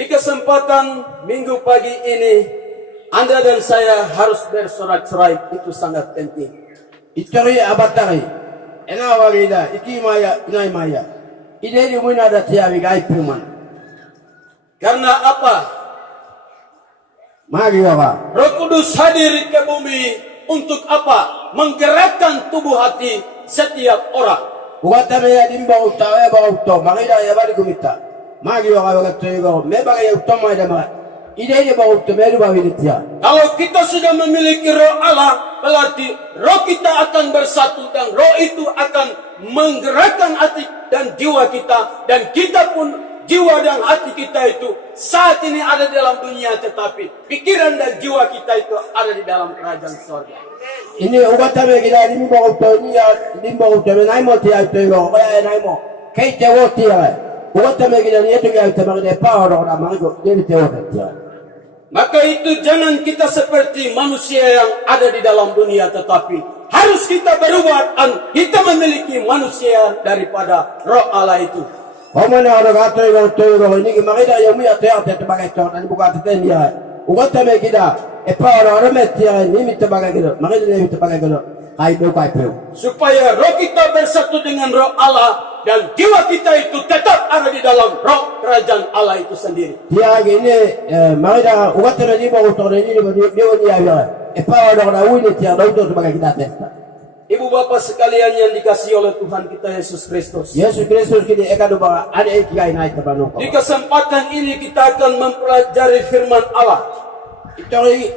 Di kesempatan minggu pagi ini, Anda dan saya harus bersorak-sorai, itu sangat penting. Itari abatari, ena warida, iki maya, inai maya. Ide di muna ada tiawi gai piman. Karena apa? Mari apa? Roh Kudus hadir ke bumi untuk apa? Menggerakkan tubuh hati setiap orang. Bukan ya dimba utawa ba utto, mari dah ya bari kumita. Mari apa bagai tuigo, me bagai utto mai dah mari. Ide di ba utto, me di ba widia. Kalau kita sudah memiliki roh Allah, berarti roh kita akan bersatu dan roh itu akan menggerakkan hati dan jiwa kita, dan kita pun jiwa dan hati kita itu saat ini ada di dalam dunia, tetapi pikiran dan jiwa kita itu ada di dalam kerajaan surga. Ini ubat kami kita dimba utto ni ya dimba utto me naimo tiawi tuigo, kaya naimo. Kay tewo tiawi. Ubat kami kita ni itu kita mari de power orang mari go dia tewo tiawi. Maka itu jangan kita seperti manusia yang ada di dalam dunia, tetapi harus kita berubah dan kita memiliki manusia daripada roh Allah itu. Pemana orang kata itu ini kita yang punya teater sebagai contoh, bukan teater dia. Ugat kami kita, orang metia ini sebagai gitu, mereka ini sebagai gitu. Kaibu. Supaya roh kita bersatu dengan roh Allah dan jiwa kita itu tetap ada di dalam roh kerajaan Allah itu sendiri. Dia gini, mereka ugat kami ini baru tahun ini dia orang ini tiada untuk sebagai kita teater. Ibu bapak sekalian yang dikasihi oleh Tuhan kita Yesus Kristus. Yesus Kristus kini eka doa ada ikai naik ke Bandung. Di kesempatan ini kita akan mempelajari firman Allah. Itori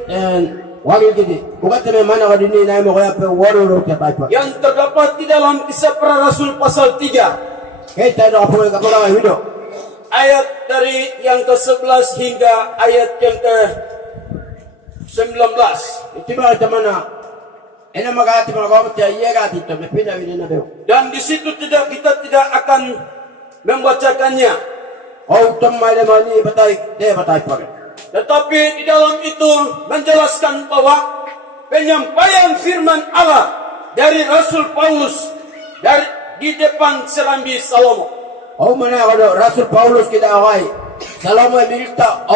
wali gini, bukan teman mana kau ini naik mau apa waru siapa? Yang terdapat di dalam Kisah Para Rasul pasal 3. Kita ada apa yang kau lakukan hidup? Ayat dari yang ke-11 hingga ayat yang ke-19. Itu macam mana? Enak magati magawat ya iya gati itu, pindah na beo. Dan di situ kita tidak akan membacakannya. Oh, temai demani batai pakai. Tetapi di dalam itu menjelaskan bahwa penyampaian firman Allah dari Rasul Paulus di depan serambi Salomo. Oh, mana kalau Rasul Paulus kita awai. Salomo minta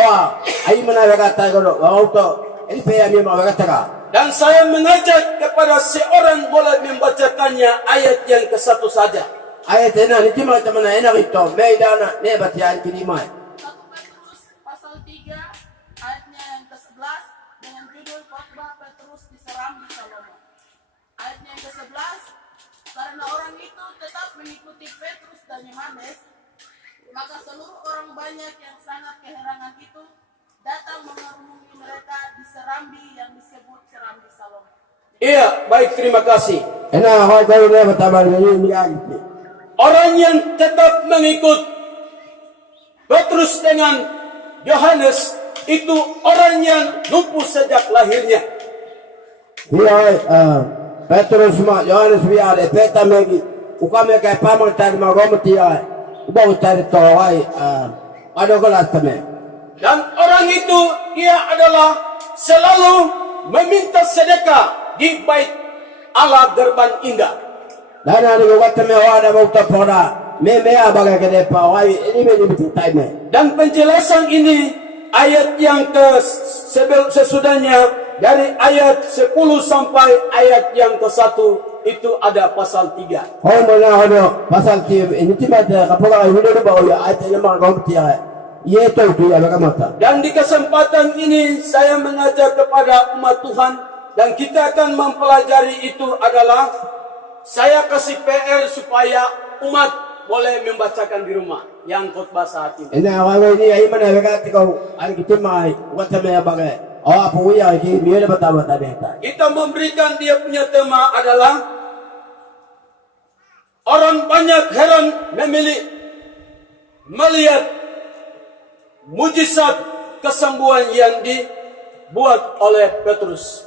ai mana berkata kalau auto ini payah memang berkata. Dan saya mengajak kepada seorang boleh membacakannya ayat yang ke-1 saja. Ayat ini macam mana enak itu. Meidana ne bacaan kelima. 1 Petrus pasal 3 ayatnya yang ke-11 dengan judul khotbah Petrus diseram di Salomo. Ayatnya yang ke-11, karena orang itu tetap mengikuti Petrus dan Yohanes, maka seluruh orang banyak yang sangat keherangan itu datang mengerumuni mereka di serambi yang disebut serambi Salomo. Iya, baik, terima kasih. Enak kau ne bataban ini lagi. Orang yang tetap mengikut Petrus dengan Yohanes itu orang yang lumpuh sejak lahirnya. Dia Petrus ma Yohanes biar peta megi. Ukame kai pamang tadi magom dia. Ubau tadi tawai ada kelas temen. Dan orang itu dia adalah selalu meminta sedekah di bait Allah Gerbang Indah. Dan ada juga temen ada mau terpoda. Me abaga kede pawai ini begitu time. Dan penjelasan ini ayat yang sesudahnya dari ayat 10 sampai ayat yang ke-1 itu ada pasal 3. Oh mana ada pasal 3 ini tiba kapola hidup bawa ya ayat yang magom dia. Ia itu dia bagaimana? Dan di kesempatan ini saya mengajak kepada umat Tuhan dan kita akan mempelajari itu adalah saya kasih PR supaya umat boleh membacakan di rumah yang khotbah saat ini. Ini awal ini ai mana berkata kau hari kita mai wata me bagai. Oh apa ya ini biar bata-bata beta. Kita memberikan dia punya tema adalah orang banyak heran melihat mujizat kesembuhan yang dibuat oleh Petrus.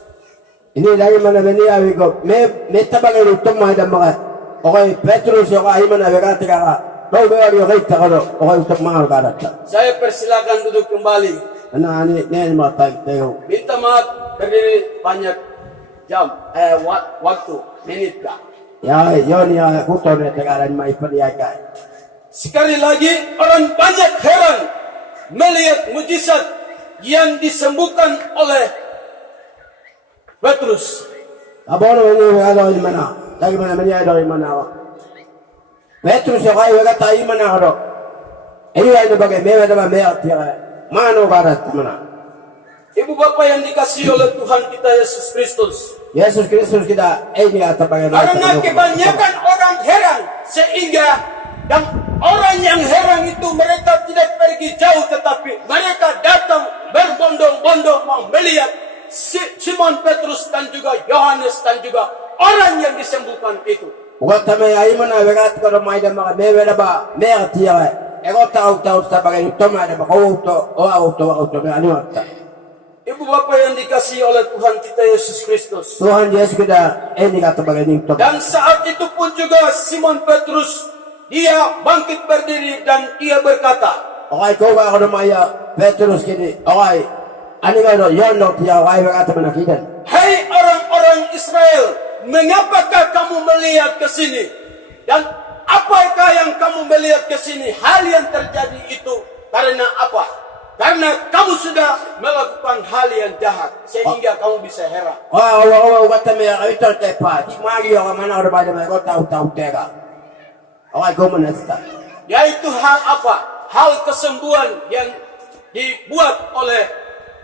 Ini dari mana beni awi ko me tabagai rutum mai dan bagai. Oke Petrus yo ai mana berkata kara. Kau bayar yo kita kalau oke untuk mahal kara. Saya persilakan duduk kembali. Nah ini mata teo. Minta maaf berdiri banyak jam waktu menit kah? Ya yo ni kuto ne tegaran mai perliakan. Sekali lagi orang banyak heran melihat mujizat yang disembuhkan oleh Petrus. Abono ni wala ni mana. Lagi mana mania do mana. Petrus ya kai wala tai mana ro. Iya ni bagai mewa da mewa tira. Mano barat mana. Ibu bapak yang dikasihi oleh Tuhan kita Yesus Kristus. Yesus Kristus kita ini atau bagai Karena kebanyakan orang heran sehingga dan orang yang heran itu mereka tidak pergi jauh tetapi mereka datang berbondong-bondong mau melihat Simon Petrus dan juga Yohanes dan juga orang yang disembuhkan itu. Waktu mai mana berat kalau mai dah makan mewa dah ba mewa tira. Ego tahu sebagai utama ada auto anu apa. Ibu bapak yang dikasihi oleh Tuhan kita Yesus Kristus. Tuhan Yesus kita ini kata bagai ini. Dan saat itu pun juga Simon Petrus dia bangkit berdiri dan dia berkata, "Okai kau kalau maya Petrus kini, okai, ani kalau yono dia okai berkata mana kita? Hai orang-orang Israel, mengapakah kamu melihat ke sini? Dan apakah yang kamu melihat ke sini? Hal yang terjadi itu karena apa? Karena kamu sudah melakukan hal yang jahat sehingga kamu bisa heran. Oh, kata maya itu tepat. Di mari orang mana orang pada mereka tahu tega. Okai kau mana tak? Yaitu hal apa? Hal kesembuhan yang dibuat oleh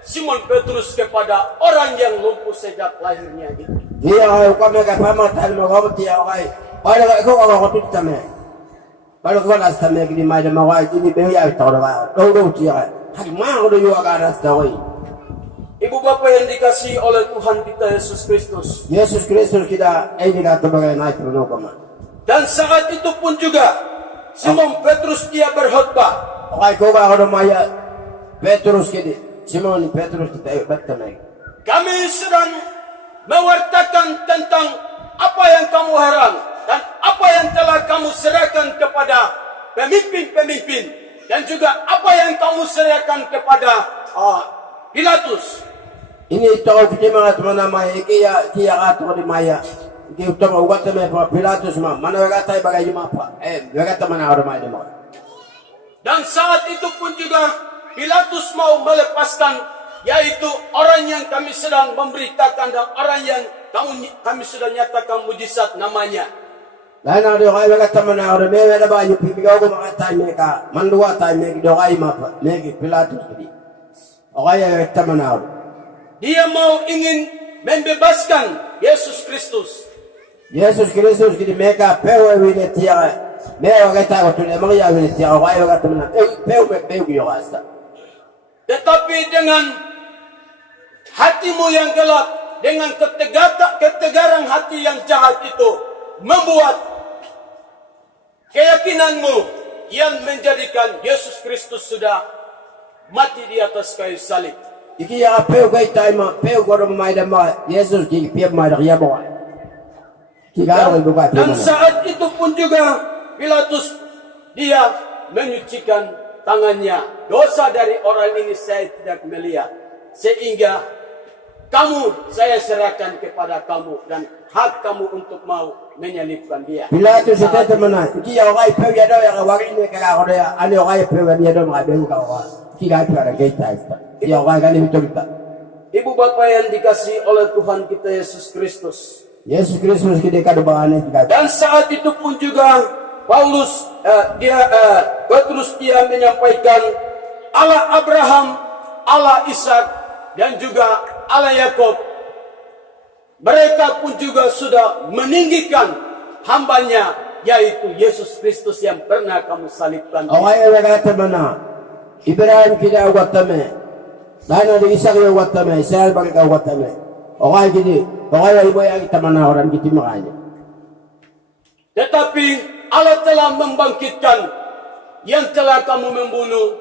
Simon Petrus kepada orang yang lumpuh sejak lahirnya itu. Dia kau mereka pamat hal mereka dia okai. Pada kau kalau kau tidak maya. Kalau kau nak sampai di mana mawai ini beria itu orang. Kau dia. Ibu bapak yang dikasihi oleh Tuhan kita Yesus Kristus. Yesus Kristus kita ini kata bagai naik penokama. Dan saat itu pun juga Simon Petrus dia berkhotbah. Okai kau kalau maya Petrus kini Simon Petrus kita bertemu. Kami sedang mewartakan tentang apa yang kamu heran dan apa yang telah kamu serahkan kepada pemimpin-pemimpin. Dan juga apa yang kamu serahkan kepada Pilatus. Ini tahu kita mana teman maya kia atau di maya. Kita utama ugat teman Pilatus mana berkata bagai apa? Berkata mana orang maya demam. Dan saat itu pun juga Pilatus mau melepaskan yaitu orang yang kami sedang memberitakan dan orang yang kami sudah nyatakan mujizat namanya. Lain ada orang yang kata mana orang mewa ada banyak pihak aku mengatakan mereka mandua tay mereka doai apa mereka Pilatus jadi orang yang kata mana orang dia mau ingin membebaskan Yesus Kristus. Yesus Kristus jadi mereka pewa wile tiara mereka kata aku tu memang ya wile tiara orang yang kata mana pewa biasa. Tetapi dengan hatimu yang gelap dengan ketegaran hati yang jahat itu membuat keyakinanmu yang menjadikan Yesus Kristus sudah mati di atas kayu salib. Iki ya peu kai taima peu goro mai da ma Yesus ki piap mai da ya boy. Dan saat itu pun juga Pilatus dia menyucikan tangannya. Dosa dari orang ini saya tidak melihat. Sehingga kamu saya serahkan kepada kamu dan hak kamu untuk mau menyalibkan dia. Pilatus itu teman. Iki ya orang peu ya do ya wari ni kala ora ya ani orang peu ya do ma beu ka wa. Ki ga para kita ista. Ya orang kan itu kita. Ibu bapak yang dikasihi oleh Tuhan kita Yesus Kristus. Yesus Kristus kita kada bahane kita. Dan saat itu pun juga Paulus Petrus dia menyampaikan Allah Abraham, Allah Ishak dan juga Allah Yakub. Mereka pun juga sudah meninggikan hambanya yaitu Yesus Kristus yang pernah kamu salibkan. Awai kata mana? Ibrahim kita awatame. Dana di Ishak awatame, Israel bagi kau awatame. Awai gini, awai ibu yang kita mana orang kita makanya. Tetapi Allah telah membangkitkan yang telah kamu membunuh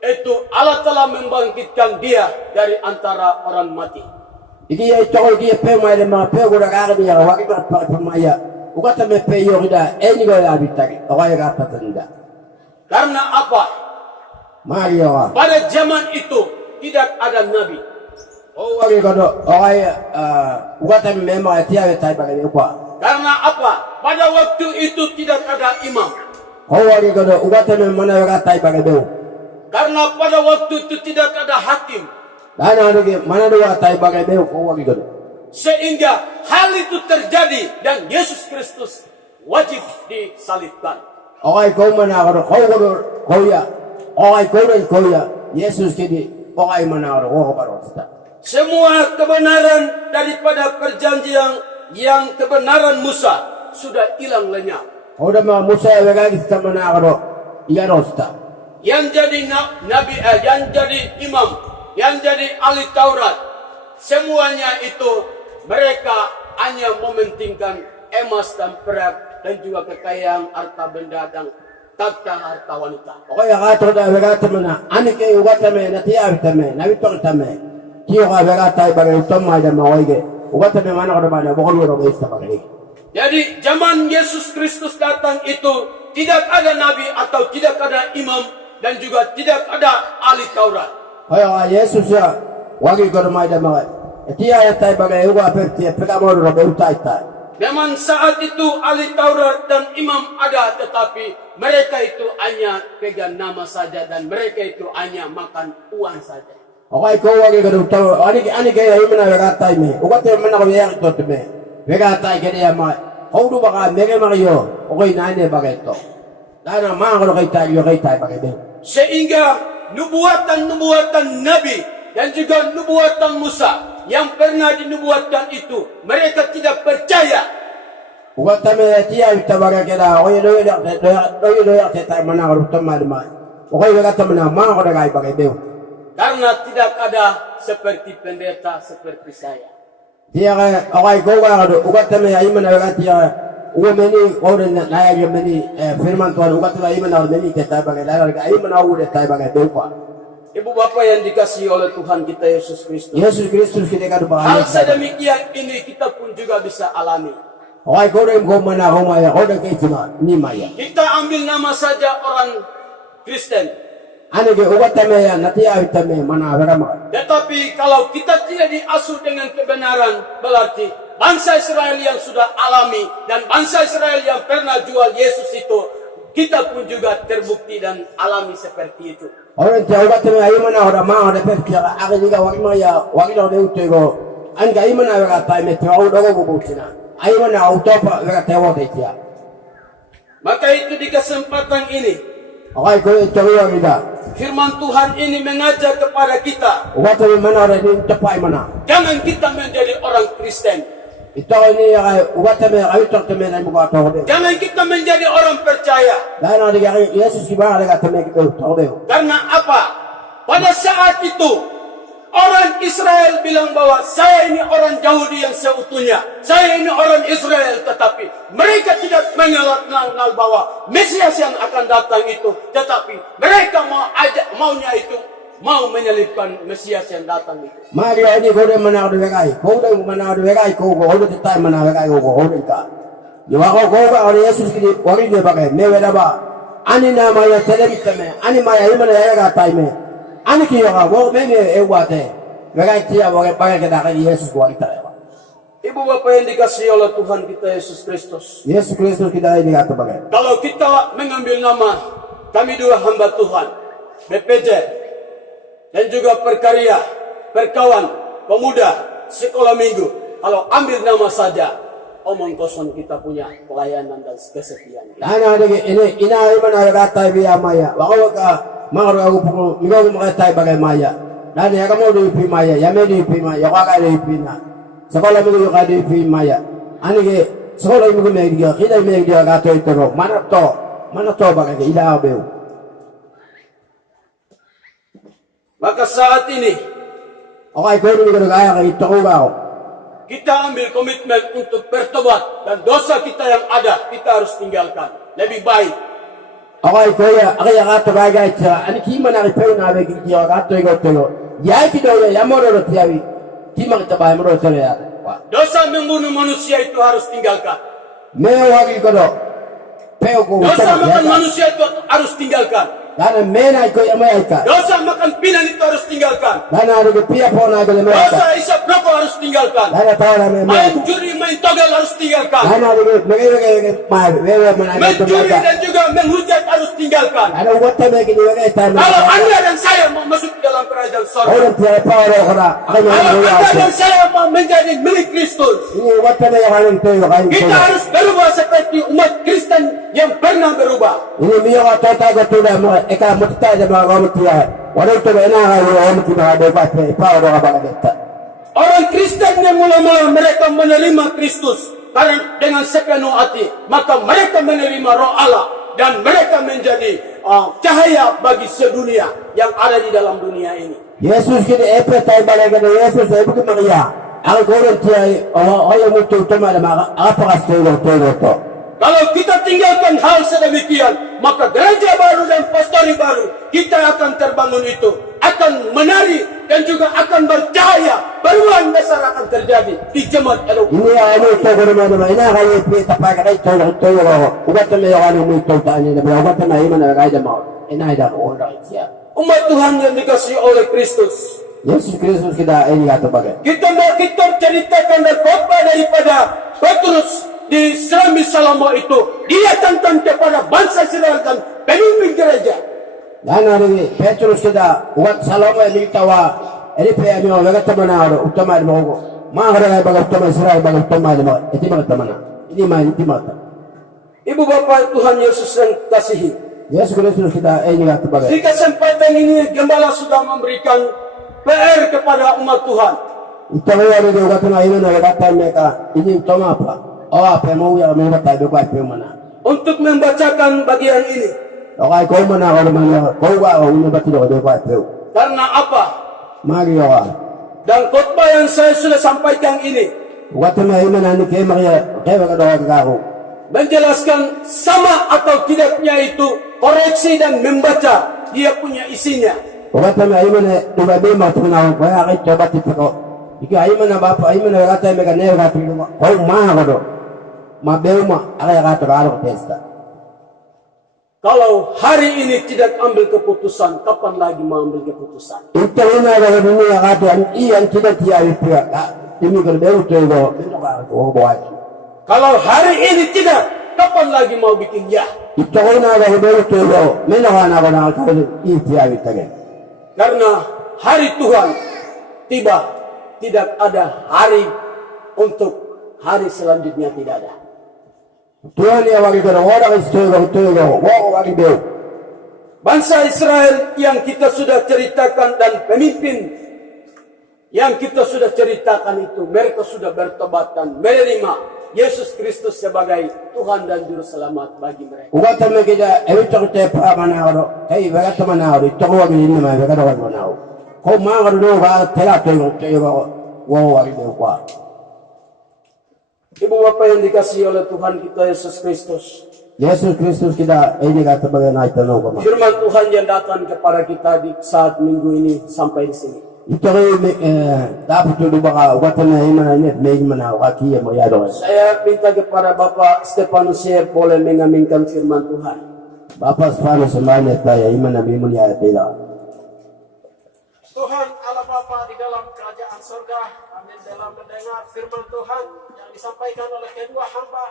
itu Allah telah membangkitkan dia dari antara orang mati. Iki ya cakap dia pemai lemah pe gura kara dia waki mat pemaya. Ukata me pe yo ida eni go ya bitari. Awai kata tenda. Karena apa? Mario. Pada zaman itu tidak ada nabi. Oh waki kado awai ukata me memang tiada tai bagai apa. Karena apa? Pada waktu itu tidak ada imam. Oh waki kado ukata me mana kata tai bagai beu. Karena pada waktu itu tidak ada hakim. Dana ada mana dua tay bagai meu ko wagi godo. Sehingga hal itu terjadi dan Yesus Kristus wajib disalibkan. Okay ko mana godo ko godo ko ya. Okay ko ya. Yesus kidi okay mana godo ko baro sta. Semua kebenaran daripada perjanjian yang kebenaran Musa sudah hilang lenyap. Oda ma Musa ya gagi sta mana godo. Iya rosta. Yang jadi nabi, yang jadi imam, yang jadi ahli Taurat, semuanya itu mereka hanya mementingkan emas dan perak dan juga kekayaan harta benda dan takhta harta wanita. Okay ka da vega tamana ani ke ugata me na tiya tame na bitong tame. Kiyo ka vega tay bagay utama da mawaige. Ugata me mana ko da bokol ro ista bagay. Jadi zaman Yesus Kristus datang itu tidak ada nabi atau tidak ada imam dan juga tidak ada ahli Taurat. Kaya Yesus ya wagi ko da bagay. Tiya ya tay bagay uga perti pekamo ro be utay tay. Memang saat itu ahli Taurat dan imam ada, tetapi mereka itu hanya pegang nama saja dan mereka itu hanya makan uang saja. Okay ko wagi ko da ani ke ay mana vega tay me. Ugata me na ko ya to me. Vega tay ke ya ma. Odu baka mege mariyo. Okay na ne bagay to. Dana ma ko kay tay bagay be. Sehingga nubuatan-nubuatan Nabi dan juga nubuatan Musa yang pernah dinubuatkan itu mereka tidak percaya. Ugata me tiya itabaga keda oy do tay mana ko utama ma. Okay vega tamana ma ko da kay bagay be. Karena tidak ada seperti pendeta seperti saya. Tiya okay ko ga do ugata me ay mana vega tiya uwe meni ore na ya meni firman Tuhan ugata ay mana meni tay bagay la ay mana uwe tay bagay be ko. Ibu bapak yang dikasihi oleh Tuhan kita Yesus Kristus. Yesus Kristus kita kan Hal bahaya. sedemikian ini kita pun juga bisa alami. Okay ko rin ko mana ko maya ko da kay tuna ni maya. Kita ambil nama saja orang Kristen. Ani ke ugata me ya natiya itame mana vega ma. Tetapi kalau kita tidak diasuh dengan kebenaran, berarti bangsa Israel yang sudah alami dan bangsa Israel yang pernah jual Yesus itu, kita pun juga terbukti dan alami seperti itu. Orang tiya ugata me ay mana ora ma ora pe kya agi ga wagi maya wagi do de utego. An ga ay mana vega tay me tro do go butina. Ay mana autopa vega tewo de tiya. Maka itu di kesempatan ini, Okay ko ito yo mida. firman Tuhan ini mengajak kepada kita, Ugata me mana ora ni tapay mana. jangan kita menjadi orang Kristen. Ito ni ugata me ay tok me na mo ka to de. Jangan kita menjadi orang percaya. Dana de Yesus ki ba ga tame ki to de. Karena apa? Pada saat itu, orang Israel bilang bahwa saya ini orang Yahudi yang seutuhnya. Saya ini orang Israel, tetapi mereka tidak mengenal bahwa Mesias yang akan datang itu. Tetapi mereka maunya itu, mau menyelipkan Mesias yang datang itu. Mari ani ko de mana de gai. Ko de mana de gai ko ko de tay mana gai ko ko de ka. Yo ko ga Yesus ki wari de bagai me weda ba. Ani na ma ya telebi tame. Ani ma ya imana ya ga tay me. Ani ki yo ga wo me e wate. Bagai tiya bagai bagai ka Yesus ko ita. Ibu bapak yang dikasihi oleh Tuhan kita Yesus Kristus. Yesus Kristus kita ini kata bagai. Kalau kita mengambil nama kami dua hamba Tuhan, BPJ, dan juga perkarya, perkawan, pemuda, sekolah minggu. Kalau ambil nama saja, omong kosong kita punya pelayanan dan kesetiaan. Ana de ini ina imana ga tay biya maya. Wako ka mangaro aku puko migo mo tay bagai maya. Dan ya kamu di pi maya, ya me di pi maya, ka di pi na. Sekolah minggu ka di pi maya. Ani ke sekolah minggu me dia, kita me dia ga to itoro. Mana to bagai ida beu. Maka saat ini Okay ko ni ko ga ka itoro ba. kita ambil komitmen untuk bertobat dan dosa kita yang ada kita harus tinggalkan. Lebih baik Okay ko ya ga to ga ita. Ani ki mana ri pe na be ki ga to go. Ya ki do ya moro ro tiawi. Ki ma ta ba moro to ya. dosa membunuh manusia itu harus tinggalkan. Me wagi ko do. Pe ko Dosa makan manusia itu harus tinggalkan. Dana mena iko Amerika. Dosa makan pinan itu harus tinggalkan. Dana ada pia pona iko Amerika. Dosa isap rokok harus tinggalkan. Dana tahu nama Main juri, main togel harus tinggalkan. Dana ada wewe mana Mencuri dan juga menghujat harus tinggalkan. Ada wata bagi dia wewe tanah. Kalau Anda dan saya mau masuk dalam kerajaan sorga, Orang tiada power orang. kalau Anda dan saya mau menjadi milik Kristus, Ini wata bagi orang itu orang. kita harus berubah seperti umat Kristen yang pernah berubah. Ini dia kata tak tulah eka mutta aja orang tia. Orang itu enak orang tia ada apa power orang bagai. Orang Kristen yang mula-mula mereka menerima Kristus karena dengan sepenuh hati, maka mereka menerima Roh Allah dan mereka menjadi cahaya bagi sedunia yang ada di dalam dunia ini. Yesus kini apa tay balik ke Yesus saya bukan Maria. Aku orang tia orang itu cuma ada apa kasih itu. Kalau kita tinggalkan hal sedemikian, maka gereja baru dan pastori baru kita akan terbangun itu, akan menari dan juga akan bercahaya. Perubahan besar akan terjadi di jemaat Elohim. Ini anu itu mana ini kaya kita pakai itu ugat me orang itu tanya dia ugat me mana kaya mau. Ini ada orang tia. Umat Tuhan yang dikasihi oleh Kristus, Yesus Kristus kita ini kata bagai. kita ceritakan dan khotbah daripada Petrus di Serami Salomo itu, dia tentang kepada bangsa Israel dan pemimpin gereja. Dan hari Petrus kita ugat Salomo ini tawa. Ini pihak yang orang kata mana orang utama di mana. Mana orang bagai utama Israel bagai utama di mana. Itu mana mana. Ini mana itu mana. Ibu Bapak Tuhan Yesus yang kasihi, Yesus Kristus kita ini kata bagai. di kesempatan ini Gembala sudah memberikan PR kepada umat Tuhan. Itu orang yang ugat na ini nak kata mereka ini utama apa? Oh apa mau yang mereka tahu bagai mana. Untuk membacakan bagian ini. Okai kau mana kalau mana kau gua ini betul dia bagai. Karena apa? Mari orang. Dan khotbah yang saya sudah sampaikan ini Ugat na ini mana ni Maria kaya bagai kau. menjelaskan sama atau tidaknya itu koreksi dan membaca dia punya isinya. Ugat na ini mana tu bagai mau tu nak kaya kaya coba tipu kau. Ika ini mana bapa ini mana kata mereka ni kata kau mana kau. Mabeu mah kaya kata kau testa. Kalau hari ini tidak ambil keputusan, kapan lagi mau ambil keputusan? Itu ini ada dunia kata ian tidak tiada pihak. Ini kalau baru tu kau buat. Kalau hari ini tidak, kapan lagi mau bikin ya? Itu ini ada baru tu kau. Mana nak kau ini tiada lagi. Karena hari Tuhan tiba, tidak ada hari untuk hari selanjutnya tidak ada. Tuhan yang bagi kita orang itu bagi dia. Bangsa Israel yang kita sudah ceritakan dan pemimpin yang kita sudah ceritakan itu, mereka sudah bertobat dan menerima Yesus Kristus sebagai Tuhan dan Juru Selamat bagi mereka. Ugat kami kita itu kita mana orang. Hey, bagai teman orang itu kau bagi ini mana bagai orang mana. Kau mana orang bagai telat tu bagi dia kuat. Ibu Bapak yang dikasihi oleh Tuhan kita Yesus Kristus, Yesus Kristus kita ini kata bagai naik tanah kau. firman Tuhan yang datang kepada kita di saat minggu ini sampai di sini. Itu dapat tu baka ugat na mana ni main mana wakil yang maya doa. Saya minta kepada Bapak Stefanus boleh mengaminkan firman Tuhan. Bapa sepanjang semuanya saya iman nabi mulia tidak. Tuhan Allah Bapa di dalam kerajaan surga, kami dalam mendengar firman Tuhan yang disampaikan oleh kedua hamba.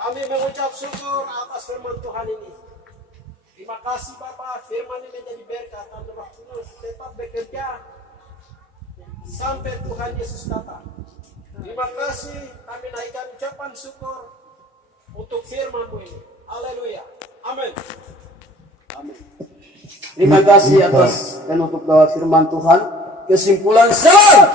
Kami mengucap syukur atas firman Tuhan ini. Terima kasih Bapa, firman ini menjadi berkat dan Roh Kudus tetap bekerja sampai Tuhan Yesus datang. Terima kasih, kami naikkan ucapan syukur untuk firman-Mu ini. Haleluya. Amin. Amin. Terima kasih atas penutup doa firman Tuhan. Kesimpulan, salam.